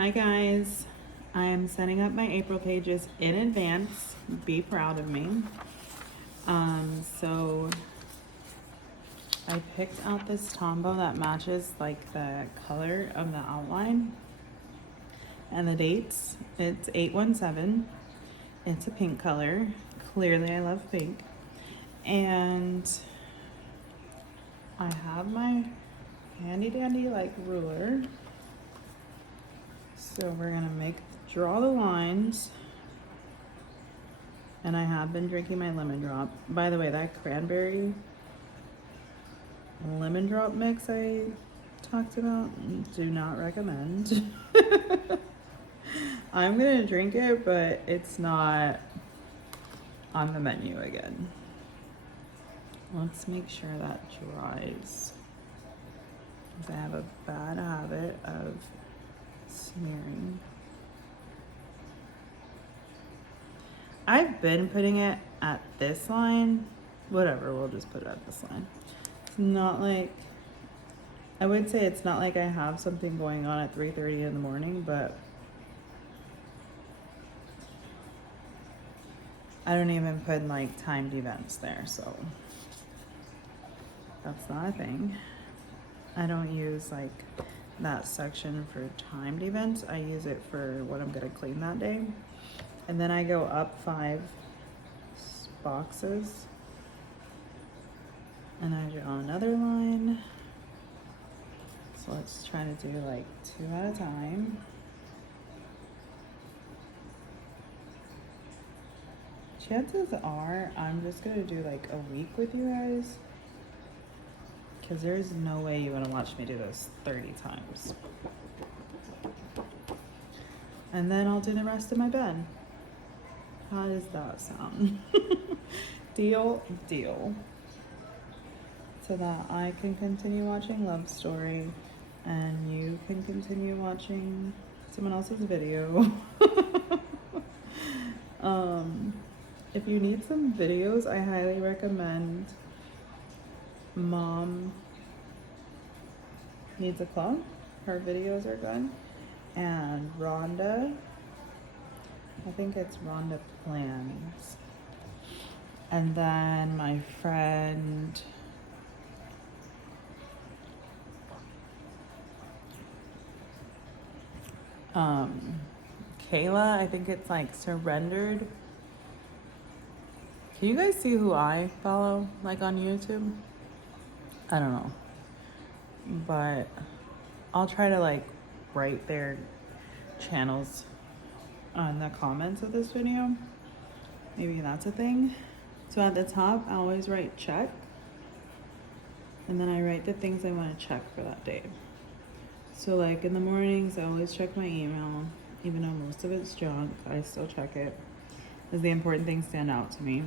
Hi guys, I am setting up my April pages in advance. Be proud of me. So I picked out this Tombow that matches like the color of the outline and the dates. It's 8/17. It's a pink color. Clearly I love pink. And I have my handy dandy like ruler. So we're gonna draw the lines. And I have been drinking my lemon drop. By the way, that cranberry lemon drop mix I talked about, do not recommend. I'm gonna drink it, but it's not on the menu again. Let's make sure that dries. Because I have a bad habit of smearing. I've been putting it at this line. Whatever, we'll just put it at this line. It's not like, I would say it's not like I have something going on at 3:30 in the morning, but I don't even put like timed events there, so that's not a thing. I don't use like that section for timed events. I use it for what I'm gonna clean that day. And then I go up 5 boxes and I draw another line. So let's try to do like 2 at a time. Chances are I'm just gonna do like a week with you guys, because there's no way you want to watch me do this 30 times. And then I'll do the rest of my bed. How does that sound? Deal, deal. So that I can continue watching Love Story and you can continue watching someone else's video. If you need some videos, I highly recommend Mom Needs a Club. Her videos are good. And Rhonda, I think it's Rhonda Plans. And then my friend Kayla, I think it's like Surrendered. Can you guys see who I follow like on YouTube? I don't know, but I'll try to like write their channels on the comments of this video. Maybe that's a thing. So at the top, I always write check. And then I write the things I want to check for that day. So like in the mornings, I always check my email. Even though most of it's junk, I still check it, as the important things stand out to me.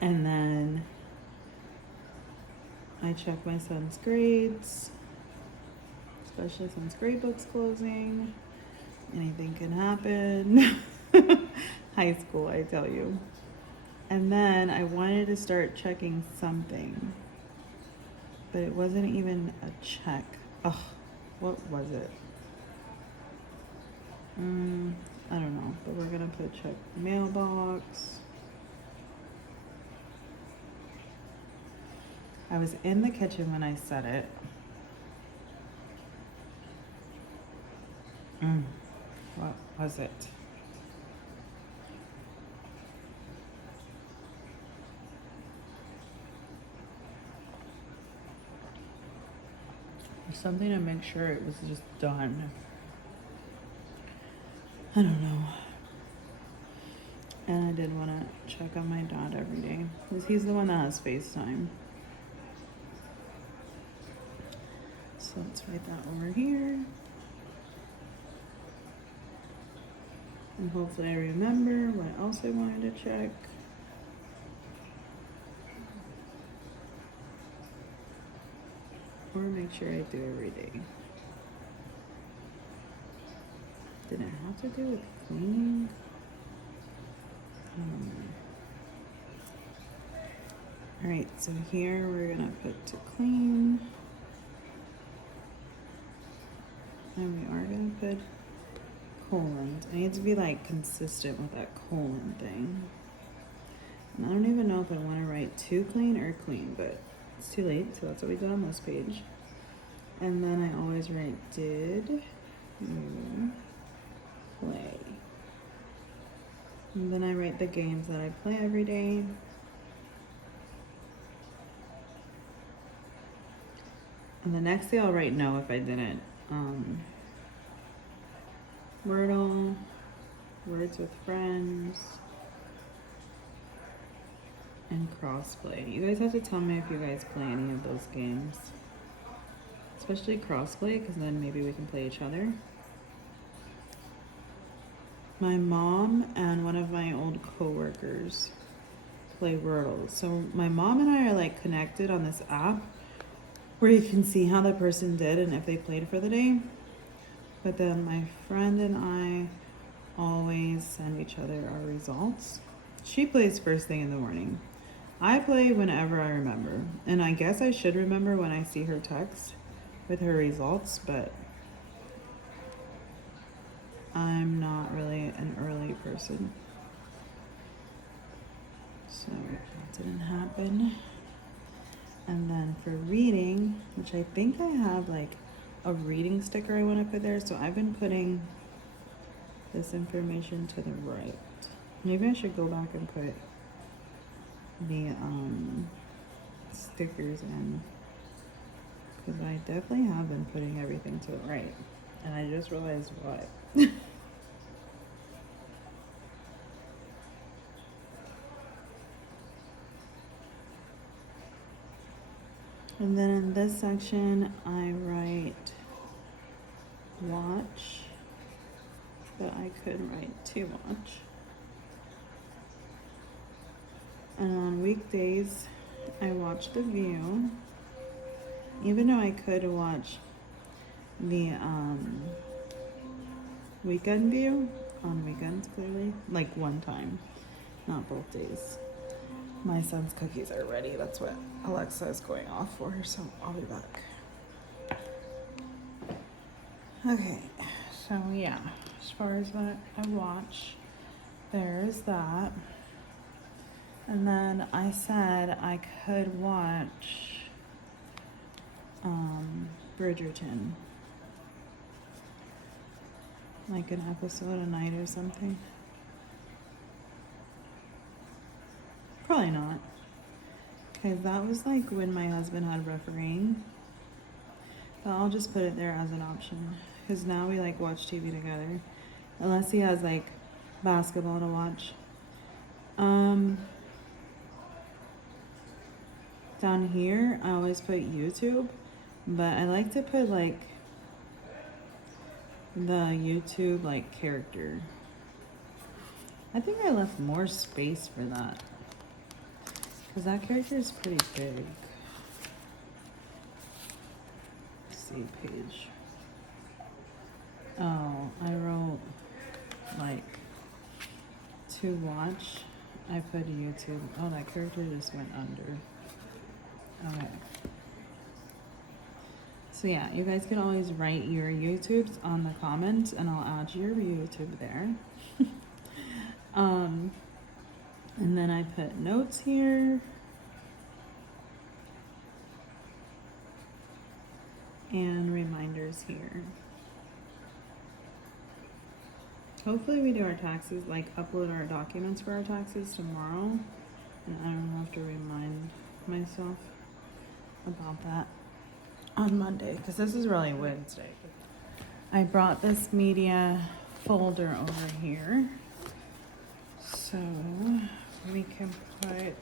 And then I check my son's grades, especially since grade book's closing. Anything can happen. High school, I tell you. And then I wanted to start checking something, but it wasn't even a check. Oh, what was it? I don't know, but we're gonna put check mailbox. I was in the kitchen when I said it. What was it? Something to make sure it was just done. I don't know. And I did want to check on my dad every day, because he's the one that has FaceTime. So let's write that over here. And hopefully I remember what else I wanted to check. Or make sure I do every day. Did it have to do with cleaning? Alright, so here we're gonna put to clean. And we are gonna put colons. I need to be like consistent with that colon thing. And I don't even know if I want to write too clean or clean, but it's too late, so that's what we did on this page. And then I always write did you play. And then I write the games that I play every day. And the next day I'll write no if I didn't. Wordle, Words with Friends, and Crossplay. You guys have to tell me if you guys play any of those games. Especially Crossplay, because then maybe we can play each other. My mom and one of my old co-workers play Wordle. So my mom and I are like connected on this app where you can see how the person did and if they played for the day. But then my friend and I always send each other our results. She plays first thing in the morning. I play whenever I remember. And I guess I should remember when I see her text with her results, but I'm not really an early person. So that didn't happen. And then for reading, which I think I have like a reading sticker I want to put there. So I've been putting this information to the right. Maybe I should go back and put the stickers in, because I definitely have been putting everything to the right. And I just realized what. And then in this section, I write watch, but I could write to watch. And on weekdays, I watch The View, even though I could watch the Weekend View on weekends, clearly, like one time, not both days. My son's cookies are ready. That's what Alexa is going off for, so I'll be back. Okay, so yeah, as far as what I watch, there's that. And then I said I could watch Bridgerton, like an episode a night or something. Probably not, because that was like when my husband had refereeing. But I'll just put it there as an option, because now we like watch TV together, unless he has like basketball to watch. Down here I always put YouTube, but I like to put like the YouTube like character. I think I left more space for that, because that character is pretty big. Let's see, page. Oh, I wrote like to watch. I put YouTube. Oh, that character just went under. Okay. So yeah, you guys can always write your YouTubes on the comments and I'll add your YouTube there. And then I put notes here. And reminders here. Hopefully we do our taxes, like upload our documents for our taxes tomorrow. And I don't have to remind myself about that on Monday, because this is really Wednesday. I brought this media folder over here. So we can put,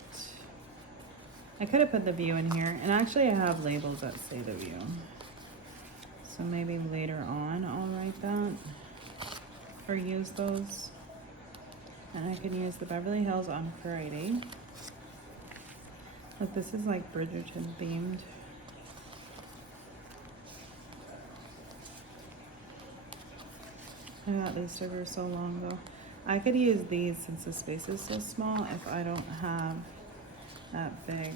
I could have put The View in here, and actually I have labels that say The View. So maybe later on I'll write that or use those. And I can use the Beverly Hills on Friday. But this is like Bridgerton themed. I got these stickers so long ago. I could use these since the space is so small if I don't have that big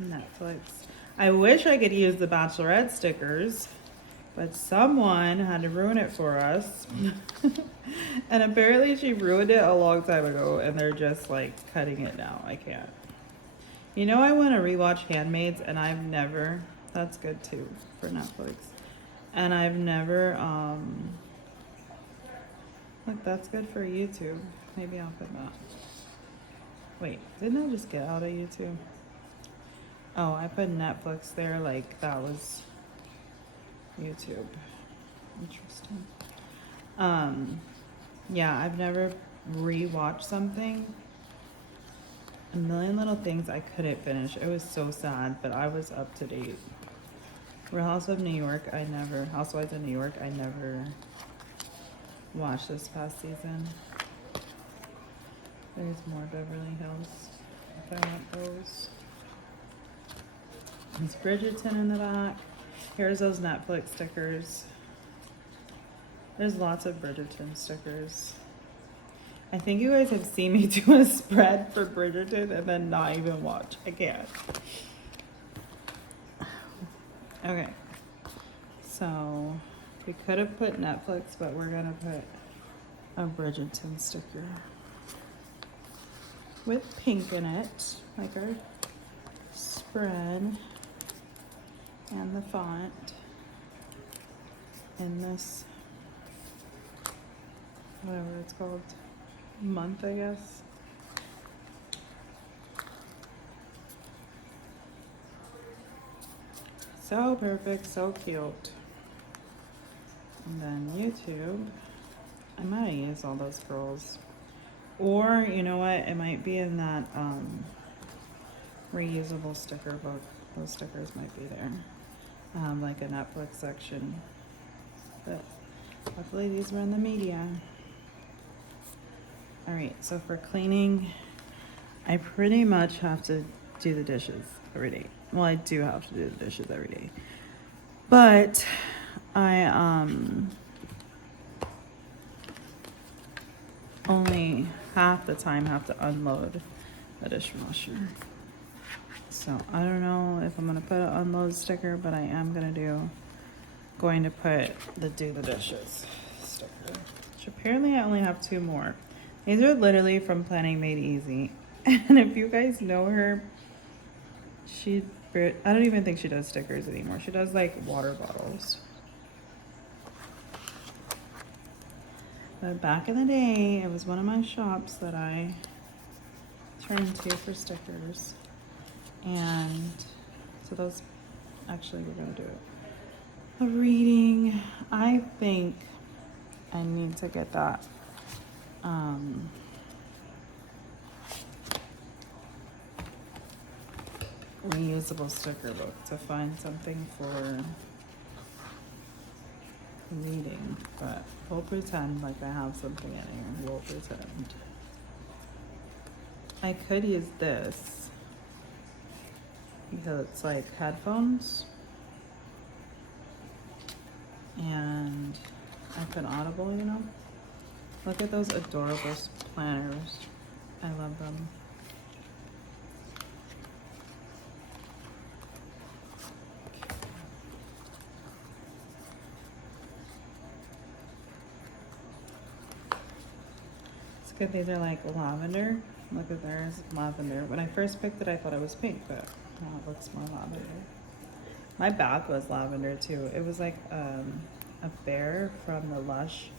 Netflix. I wish I could use the Bachelorette stickers, But someone had to ruin it for us. And apparently she ruined it a long time ago and they're just like cutting it now. I can't. You know, I want to rewatch Handmaids and I've never, that's good too for Netflix. And I've never, look, that's good for YouTube. Maybe I'll put that. Wait, didn't I just get out of YouTube? Oh, I put Netflix there like that was YouTube. Interesting. Yeah, I've never rewatched something. A Million Little Things I couldn't finish. It was so sad, but I was up to date. Real Housewives of New York, Housewives of New York, I never watched this past season. There's more Beverly Hills. If I want those. There's Bridgerton in the back. Here's those Netflix stickers. There's lots of Bridgerton stickers. I think you guys have seen me do a spread for Bridgerton and then not even watch. I can't. Okay. So, we could have put Netflix, but we're going to put a Bridgerton sticker with pink in it, like our spread, and the font in this, whatever it's called, month, I guess. So perfect, so cute. And then YouTube, I might use all those girls. Or, you know what, it might be in that reusable sticker book. Those stickers might be there. Like a Netflix section. But luckily these were in the media. Alright, so for cleaning, I pretty much have to do the dishes every day. Well, I do have to do the dishes every day. But I only half the time have to unload the dishwasher. So I don't know if I'm gonna put an unload sticker, but I am going to put the do the dishes sticker. Which apparently I only have 2 more. These are literally from Planning Made Easy. And if you guys know her, I don't even think she does stickers anymore. She does like water bottles. But back in the day, it was one of my shops that I turned to for stickers. And so those, actually we're gonna do a reading. I think I need to get that reusable sticker book to find something for reading, but we'll pretend like I have something in here. We'll pretend. I could use this because it's like headphones, and I put Audible, you know? Look at those adorable planners. I love them. It's good. These are like lavender. Look at theirs, lavender. When I first picked it, I thought it was pink, but now it looks more lavender. My bath was lavender too. It was like a bear from the Lush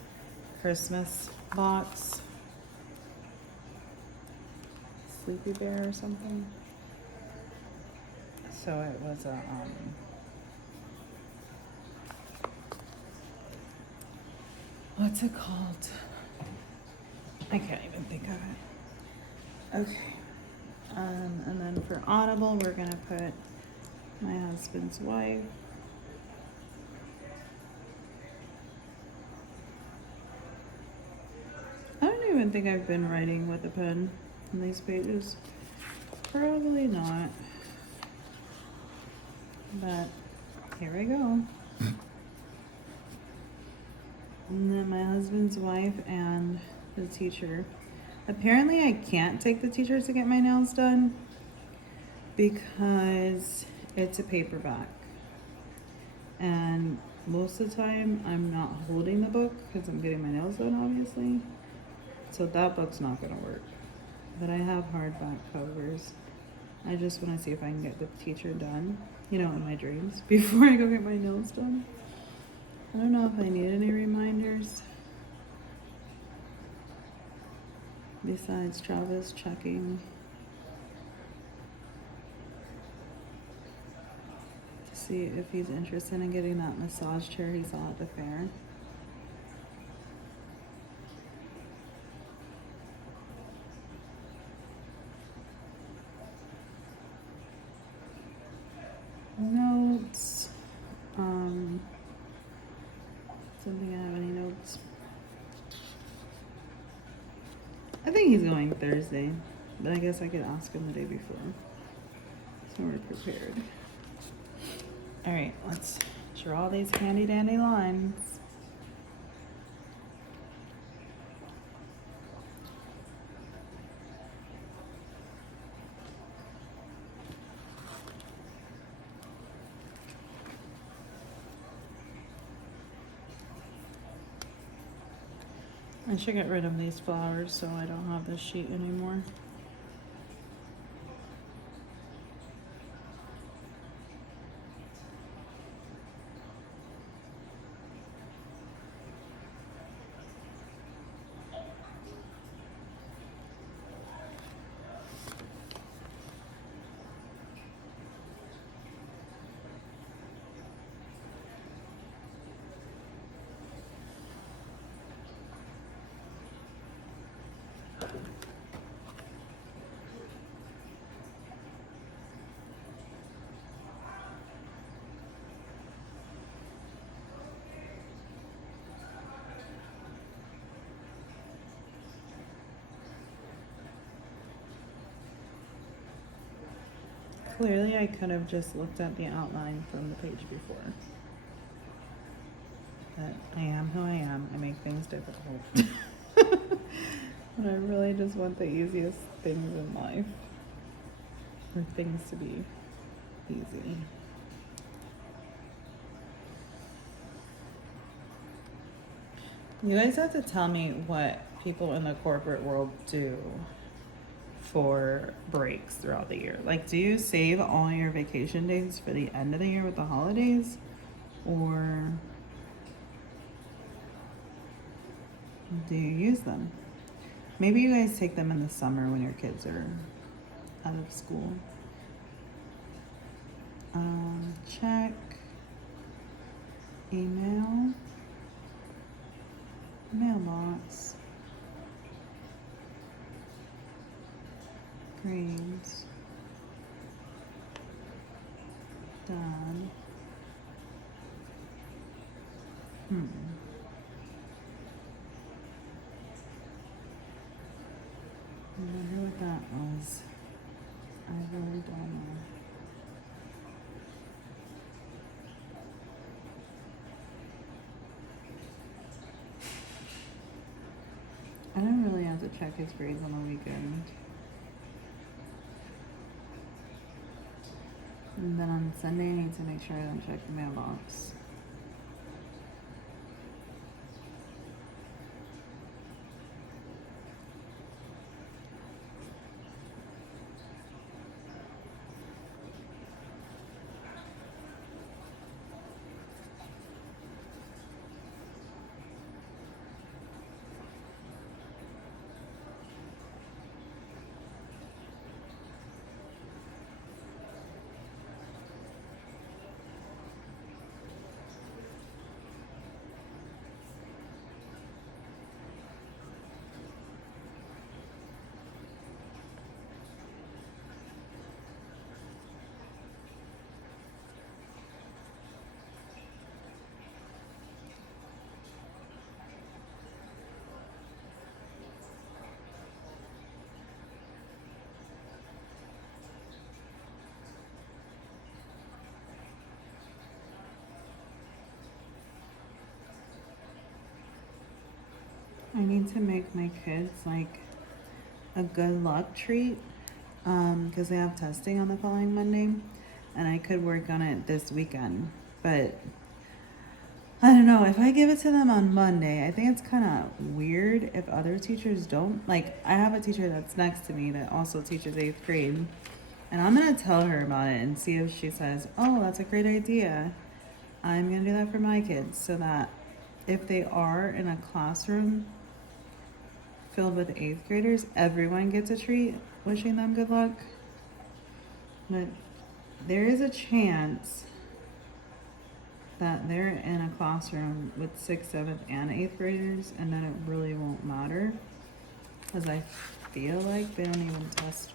Christmas box. Sleepy Bear or something. So it was a what's it called? I can't even think of it. Okay. And then for Audible, we're gonna put my husband's wife. I don't even think I've been writing with a pen on these pages. Probably not. But here we go. And then my husband's wife and the teacher. Apparently I can't take the teacher to get my nails done because it's a paperback. And most of the time, I'm not holding the book because I'm getting my nails done, obviously. So that book's not gonna work. But I have hardback covers. I just want to see if I can get the teacher done, you know, in my dreams before I go get my nails done. I don't know if I need any reminders. Besides Travis checking to see if he's interested in getting that massage chair he saw at the fair. Notes. Don't think I have any notes. I think he's going Thursday, but I guess I could ask him the day before. So we're prepared. All right, let's draw these handy dandy lines. I should get rid of these flowers so I don't have this sheet anymore. Clearly, I could have just looked at the outline from the page before. But I am who I am. I make things difficult. But I really just want the easiest things in life. For things to be easy. You guys have to tell me what people in the corporate world do for breaks throughout the year. Like, do you save all your vacation days for the end of the year with the holidays? Or do you use them? Maybe you guys take them in the summer when your kids are out of school. Check. Email. Mailbox. Grades. Done. I wonder what that was. I really don't know. I don't really have to check his grades on the weekend. And then on Sunday, I need to make sure I don't check the mailbox. I need to make my kids like a good luck treat because they have testing on the following Monday, and I could work on it this weekend, but I don't know, if I give it to them on Monday, I think it's kind of weird if other teachers don't. Like, I have a teacher that's next to me that also teaches 8th grade, and I'm going to tell her about it and see if she says, oh, that's a great idea. I'm going to do that for my kids so that if they are in a classroom filled with 8th graders, everyone gets a treat wishing them good luck. But there is a chance that they're in a classroom with 6th, 7th, and 8th graders, and then it really won't matter. Because I feel like they don't even test,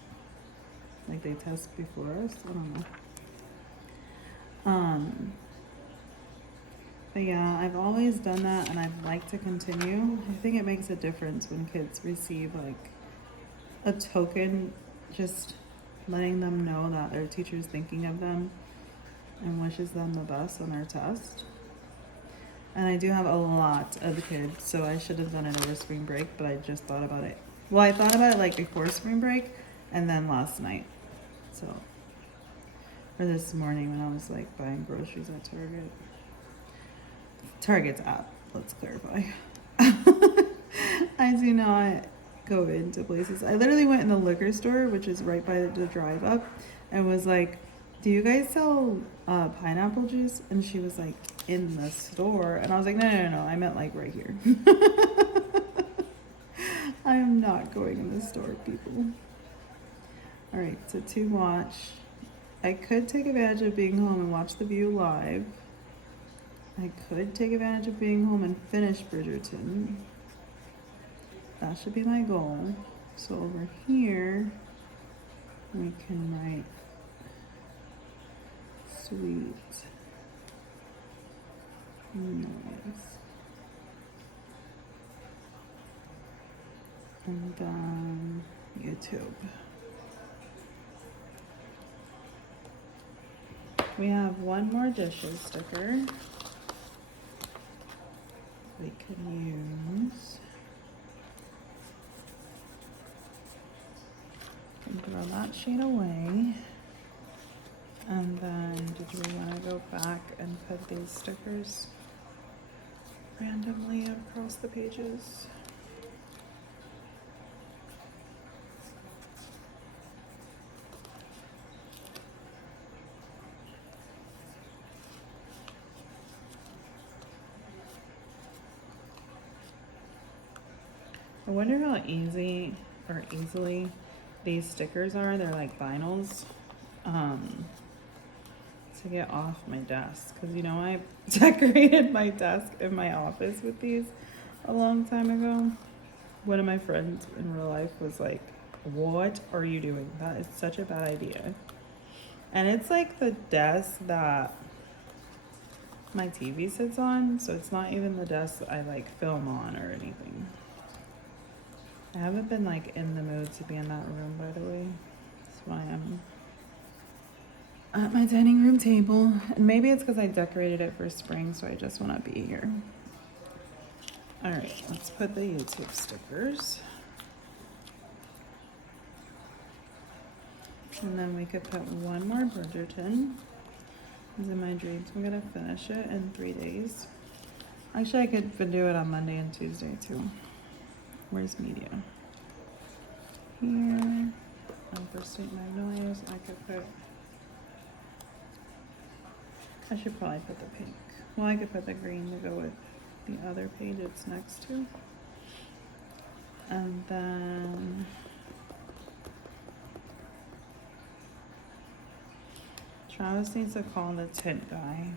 like they test before us. I don't know. But yeah, I've always done that, and I'd like to continue. I think it makes a difference when kids receive like a token, just letting them know that their teacher's thinking of them and wishes them the best on their test. And I do have a lot of kids, so I should have done it over spring break, but I just thought about it. Well, I thought about it like before spring break and then last night. So, or this morning when I was like buying groceries at Target. Target's app, let's clarify. I do not go into places. I literally went in the liquor store, which is right by the drive up, and was like, do you guys sell pineapple juice? And she was like, in the store. And I was like, no, I meant like right here. I am not going in the store, people. All right, so to watch, I could take advantage of being home and watch The View live. I could take advantage of being home and finish Bridgerton. That should be my goal. So over here, we can write sweet noise. And then YouTube. We have one more dishes sticker we can use. And throw that sheet away. And then did we want to go back and put these stickers randomly across the pages? I wonder how easy or easily these stickers are. They're like vinyls to get off my desk, because you know I decorated my desk in my office with these a long time ago. One of my friends in real life was like, what are you doing? That is such a bad idea. And it's like the desk that my TV sits on, so it's not even the desk that I like film on or anything. I haven't been like in the mood to be in that room, by the way. That's why I'm at my dining room table. And maybe it's because I decorated it for spring, so I just want to be here. All right, let's put the YouTube stickers. And then we could put one more Bridgerton. It's in my dreams. I'm gonna finish it in 3 days. Actually, I could do it on Monday and Tuesday too. Where's media? Here. And for St. Magnolias, I could put. I should probably put the pink. Well, I could put the green to go with the other page it's next to. And then Travis needs to call the tint guy.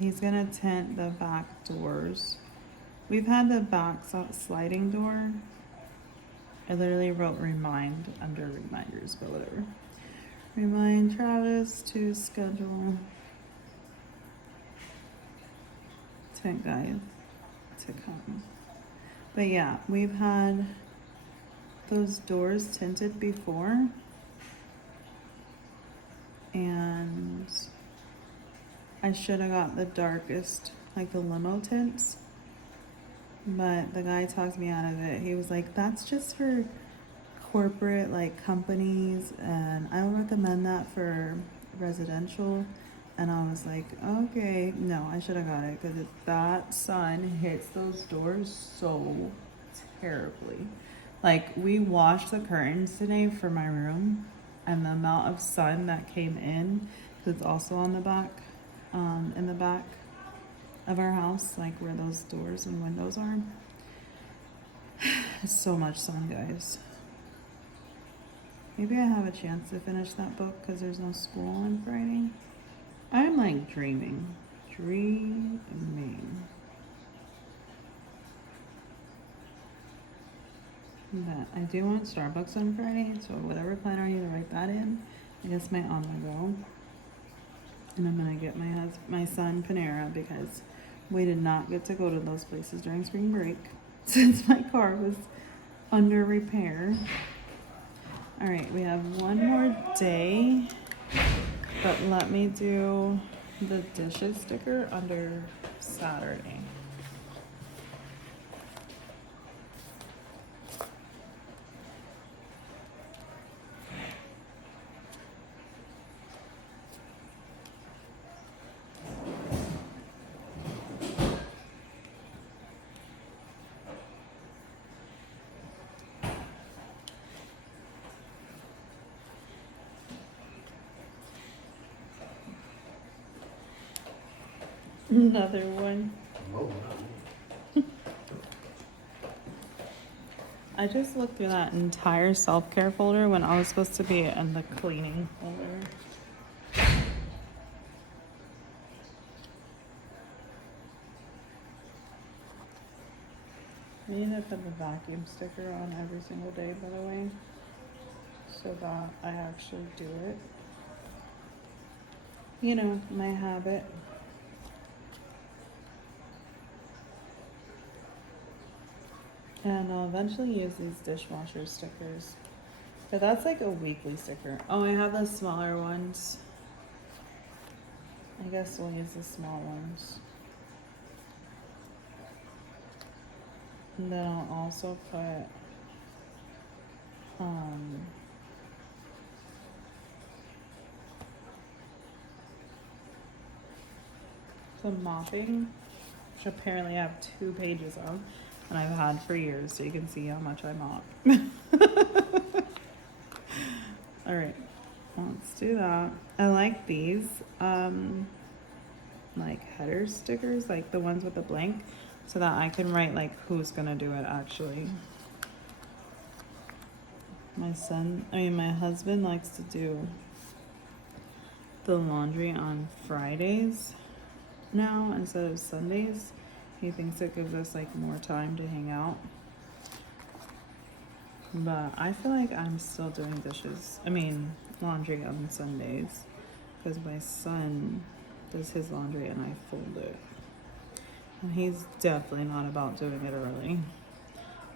He's gonna tint the back doors. We've had the back sliding door. I literally wrote remind under reminders, but whatever. Remind Travis to schedule tint guy to come. But yeah, we've had those doors tinted before, and I should have got the darkest, like the limo tints, but the guy talked me out of it. He was like, that's just for corporate like companies, and I don't recommend that for residential. And I was like, okay, no, I should have got it because that sun hits those doors so terribly. Like, we washed the curtains today for my room, and the amount of sun that came in, 'cause it's also on the back, in the back of our house, like where those doors and windows are. It's so much sun, guys. Maybe I have a chance to finish that book because there's no school on Friday. I'm like dreaming. But I do want Starbucks on Friday, so whatever plan are you to write that in? I guess my on the go. And I'm gonna get my son Panera because we did not get to go to those places during spring break since my car was under repair. All right, we have one more day, but let me do the dishes sticker under Saturday. Another one. I just looked through that entire self-care folder when I was supposed to be in the cleaning folder. I need to put the vacuum sticker on every single day, by the way, so that I actually do it. You know, my habit. And I'll eventually use these dishwasher stickers. But that's like a weekly sticker. Oh, I have the smaller ones. I guess we'll use the small ones. And then I'll also put some mopping, which apparently I have 2 pages of, and I've had for years, so you can see how much I mop. All right, let's do that. I like these, like header stickers, like the ones with the blank, so that I can write like who's gonna do it actually. My husband likes to do the laundry on Fridays now instead of Sundays. He thinks it gives us like more time to hang out. But I feel like I'm still doing laundry on Sundays because my son does his laundry and I fold it. And he's definitely not about doing it early,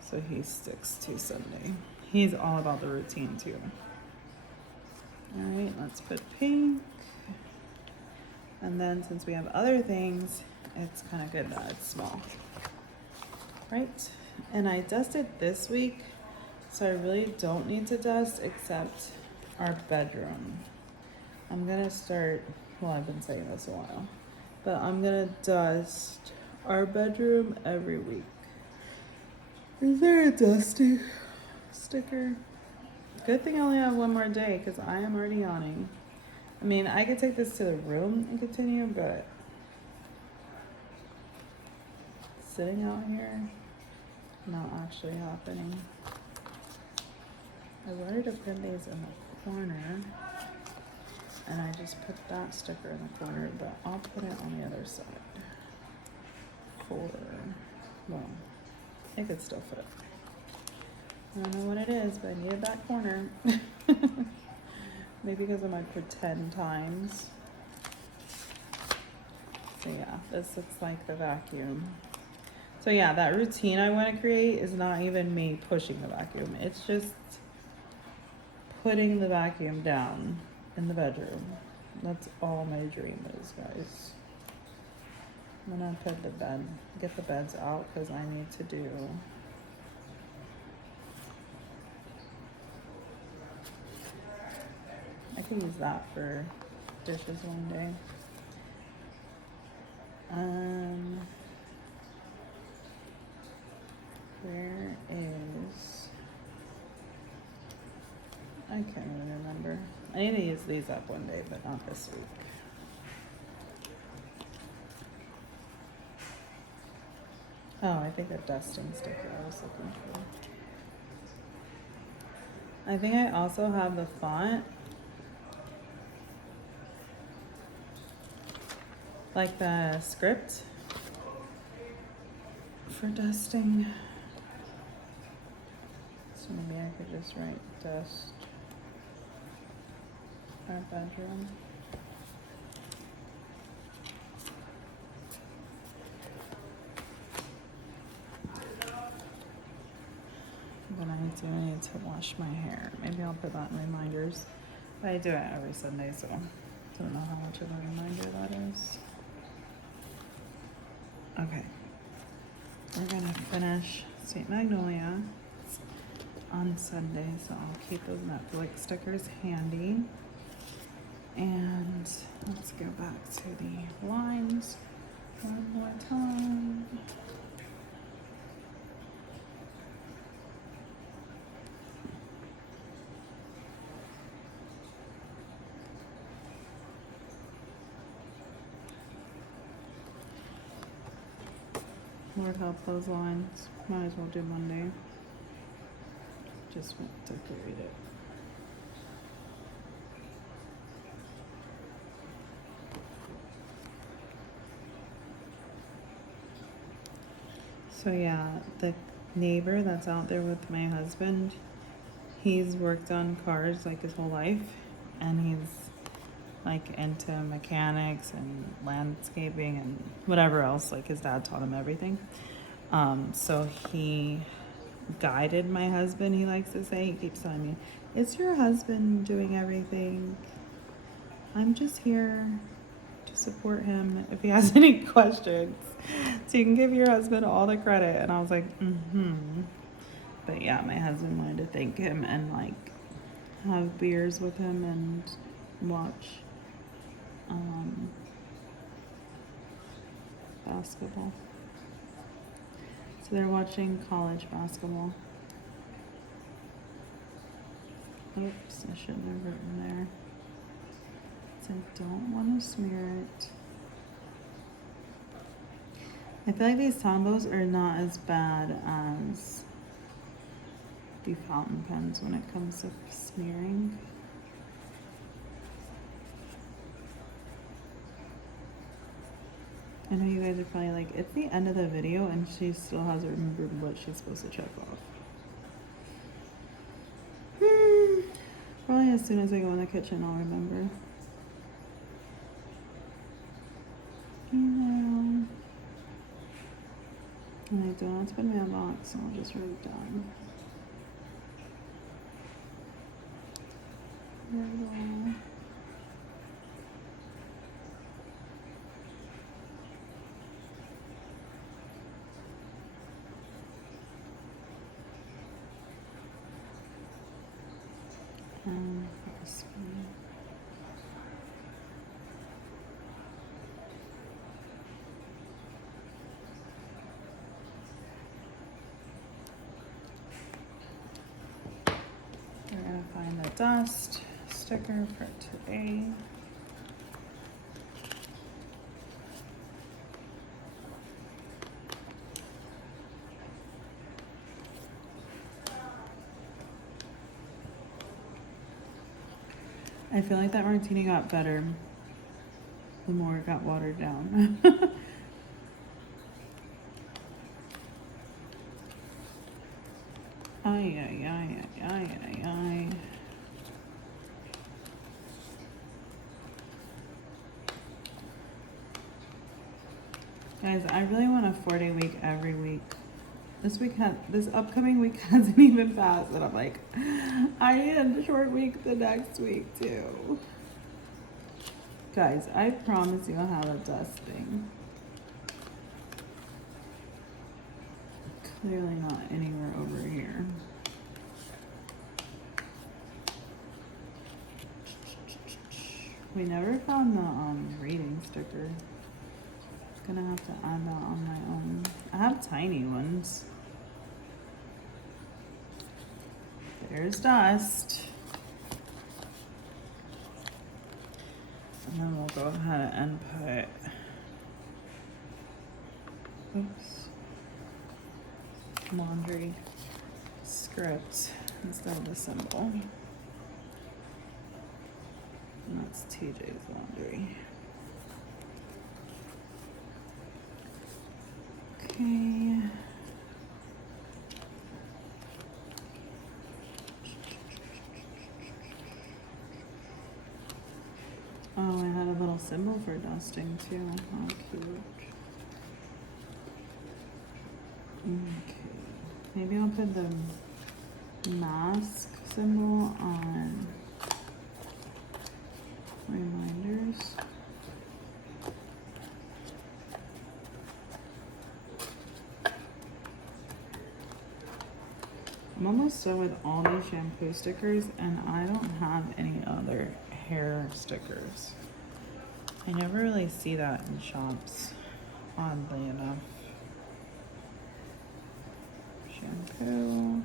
so he sticks to Sunday. He's all about the routine too. All right, let's put pink. And then since we have other things, it's kind of good that it's small. Right? And I dusted this week, so I really don't need to dust except our bedroom. I'm gonna start, well, I've been saying this a while, but I'm gonna dust our bedroom every week. Is there a dusty sticker? Good thing I only have one more day because I am already yawning. I mean, I could take this to the room and continue, but sitting out here, not actually happening. I wanted to put these in the corner, and I just put that sticker in the corner, but I'll put it on the other side. Well, it could still fit. I don't know what it is, but I needed that corner. Maybe because of my pretend times. So yeah, this looks like the vacuum. So yeah, that routine I want to create is not even me pushing the vacuum. It's just putting the vacuum down in the bedroom. That's all my dream is, guys. I'm gonna get the beds out because I need to do I could use that for dishes one day. Where is... I can't even remember. I need to use these up one day, but not this week. Oh, I think a dusting sticker I was looking for. I think I also have the font. Like the script for dusting. So maybe I could just write dust our bedroom. But I need to wash my hair. Maybe I'll put that in reminders. But I do it every Sunday, so I don't know how much of a reminder that is. Okay. We're gonna finish St. Magnolia on Sunday, so I'll keep those Netflix stickers handy. And let's go back to the lines one more time. Lord help those lines. Might as well do Monday. Just went to decorate it. So yeah, the neighbor that's out there with my husband, he's worked on cars like his whole life, and he's like into mechanics and landscaping and whatever else. Like his dad taught him everything. So he guided my husband, he likes to say. He keeps telling me, it's your husband doing everything. I'm just here to support him if he has any questions. So you can give your husband all the credit. And I was like, But yeah, my husband wanted to thank him and like have beers with him and watch basketball. So they're watching college basketball. Oops, I shouldn't have written there. So I don't want to smear it. I feel like these Tombos are not as bad as the fountain pens when it comes to smearing. I know you guys are probably like, it's the end of the video and she still hasn't remembered what she's supposed to check off. Probably as soon as I go in the kitchen, I'll remember. Email. And I don't have to put mailbox, so I'll just write down. Riddle. We're gonna find the dust sticker for today. I feel like that martini got better the more it got watered down. Ay, ay, ay, ay, ay, ay, ay. Guys, I really want a 4-day week every week. This upcoming week hasn't even passed, and I'm like, I need a short week the next week too. Guys, I promise you I'll have a dusting. Clearly not anywhere over here. We never found the reading sticker. Gonna have to add that on my own. I have tiny ones. There's dust. And then we'll go ahead and put, oops, laundry script instead of the symbol. And that's TJ's laundry. Okay. Oh, I had a little symbol for dusting too. How cute. Okay. Maybe I'll put the mask symbol on reminders. I'm almost done with all these shampoo stickers, and I don't have any other hair stickers. I never really see that in shops, oddly enough. Shampoo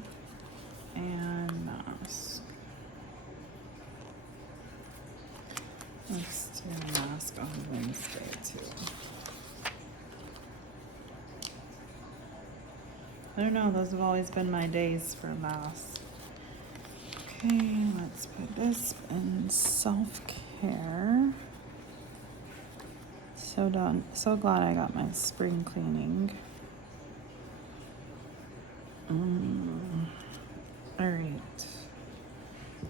and mask. Let's do a mask on Wednesday too. I don't know, those have always been my days for masks. Okay, let's put this in self-care. So done. So glad I got my spring cleaning. All right.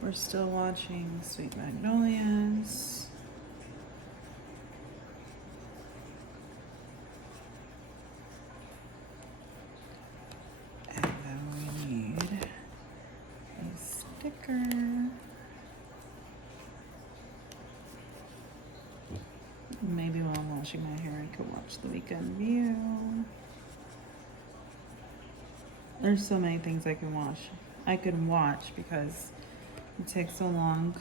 We're still watching Sweet Magnolias. And then we need a sticker. Maybe while I'm washing my hair, I could watch the weekend view. There's so many things I can watch. I could watch because it takes so long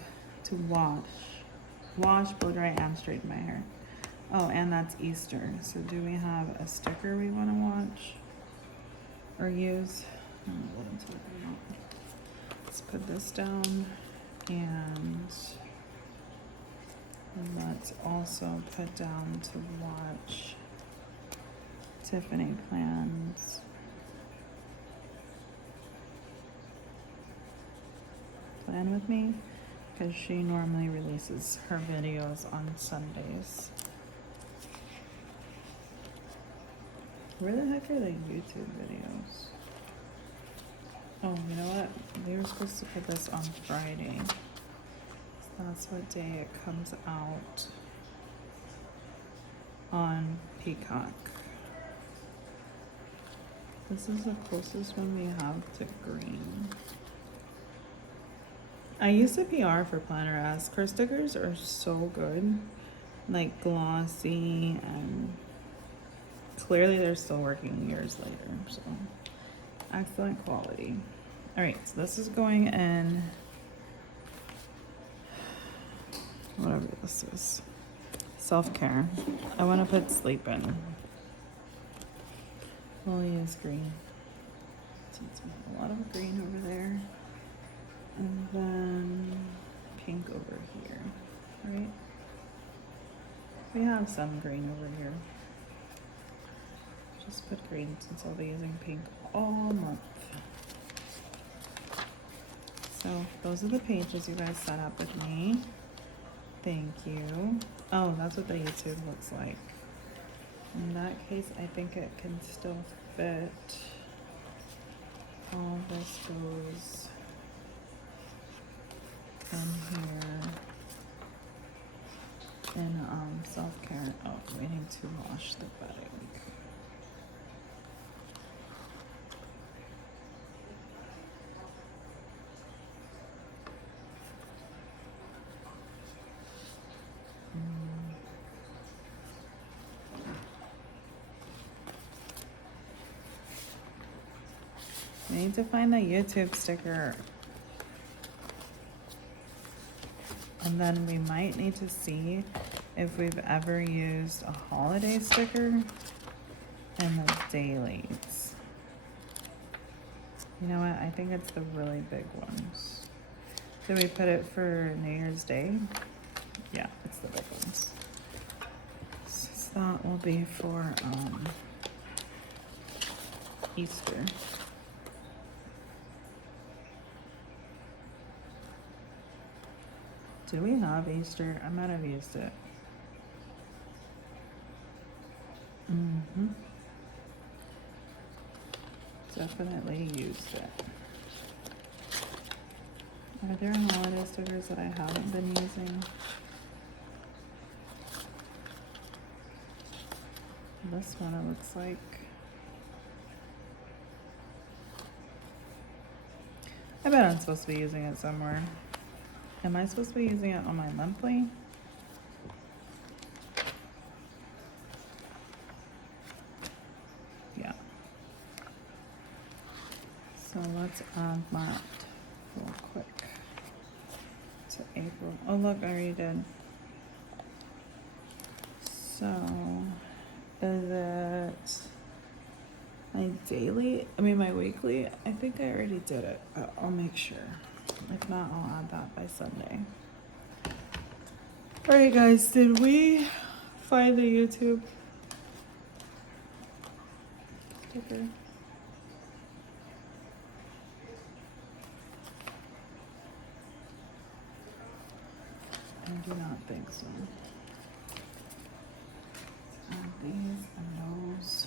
to wash, blow dry, and straighten my hair. Oh, and that's Easter. So do we have a sticker we want to watch or use? I don't know what I'm talking about. Let's put this down, and let's also put down to watch Tiffany plans. Plan with me, because she normally releases her videos on Sundays. Where the heck are the YouTube videos? Oh, you know what? They were supposed to put this on Friday. So that's what day it comes out on Peacock. This is the closest one we have to green. I used to PR for Planner Ask. Her stickers are so good, like glossy, and clearly they're still working years later, so excellent quality. All right, so this is going in, whatever this is, self-care. I want to put sleep in. We'll use green, since we have a lot of green over there. And then pink over here, right? We have some green over here. Just put green since I'll be using pink all month. So those are the pages you guys set up with me. Thank you. Oh, that's what the YouTube looks like. In that case, I think it can still fit. All this goes in here. In self-care. Oh, waiting to wash the bedding. We need to find the YouTube sticker. And then we might need to see if we've ever used a holiday sticker and the dailies. You know what? I think it's the really big ones. Did we put it for New Year's Day? Yeah, it's the big ones. So that will be for Easter. Do we have Easter? I might have used it. Definitely used it. Are there holiday stickers that I haven't been using? This one, it looks like. I bet I'm supposed to be using it somewhere. Am I supposed to be using it on my monthly? Yeah. So let's add that real quick to April. Oh look, I already did. So is it my daily? I mean my weekly? I think I already did it, but I'll make sure. If not, I'll add that by Sunday. Alright guys, did we find the YouTube sticker? I do not think so. Add these and those.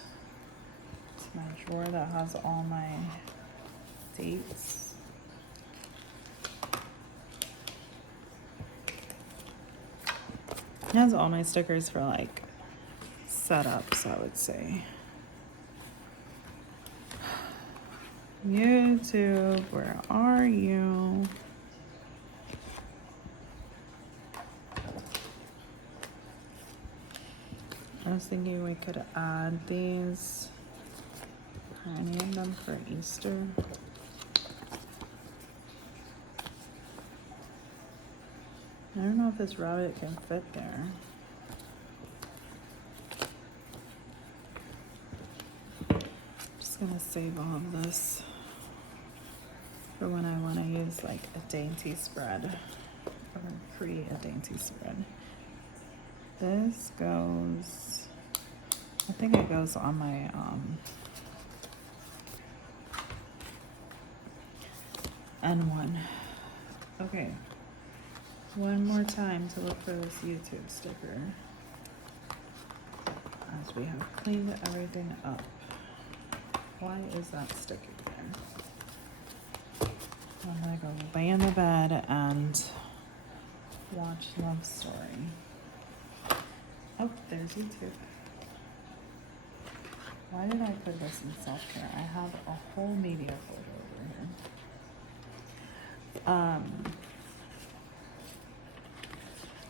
It's my drawer that has all my dates. It has all my stickers for like setups, I would say. YouTube, where are you? I was thinking we could add these, or any of them for Easter. I don't know if this rabbit can fit there. Just gonna save all of this for when I want to use like a dainty spread or create a dainty spread. This goes, I think it goes on my N1. Okay, one more time to look for this YouTube sticker as we have cleaned everything up. Why is that sticking there? I'm gonna go lay in the bed and watch Love Story. Oh, there's YouTube. Why did I put this in self-care? I have a whole media folder over here.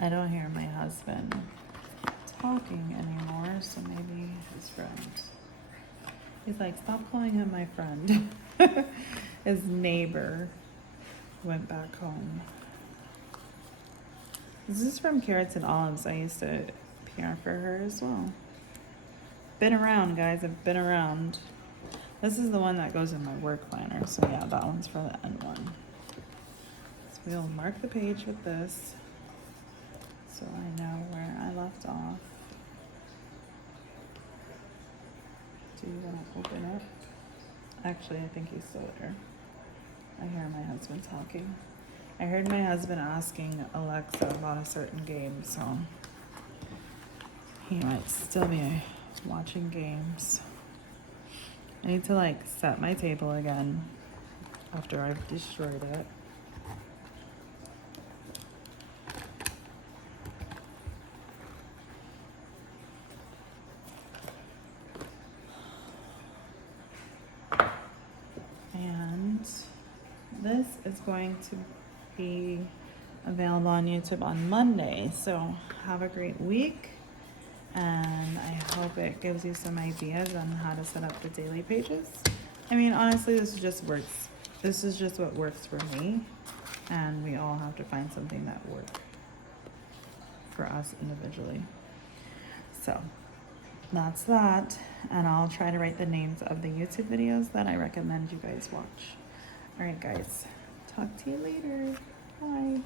I don't hear my husband talking anymore, so maybe his friend. He's like, stop calling him my friend. His neighbor went back home. This is from Carrots and Olives. I used to PR for her as well. Been around, guys. I've been around. This is the one that goes in my work planner. So yeah, that one's for the N1. So we'll mark the page with this so I know where I left off. Do you want to open it? Actually, I think he's still there. I hear my husband talking. I heard my husband asking Alexa about a certain game, so he might still be watching games. I need to like set my table again after I've destroyed it. And this is going to be available on YouTube on Monday. So have a great week. And I hope it gives you some ideas on how to set up the daily pages. I mean, honestly, this just works. This is just what works for me. And we all have to find something that works for us individually. So that's that. And I'll try to write the names of the YouTube videos that I recommend you guys watch. All right, guys. Talk to you later. Bye.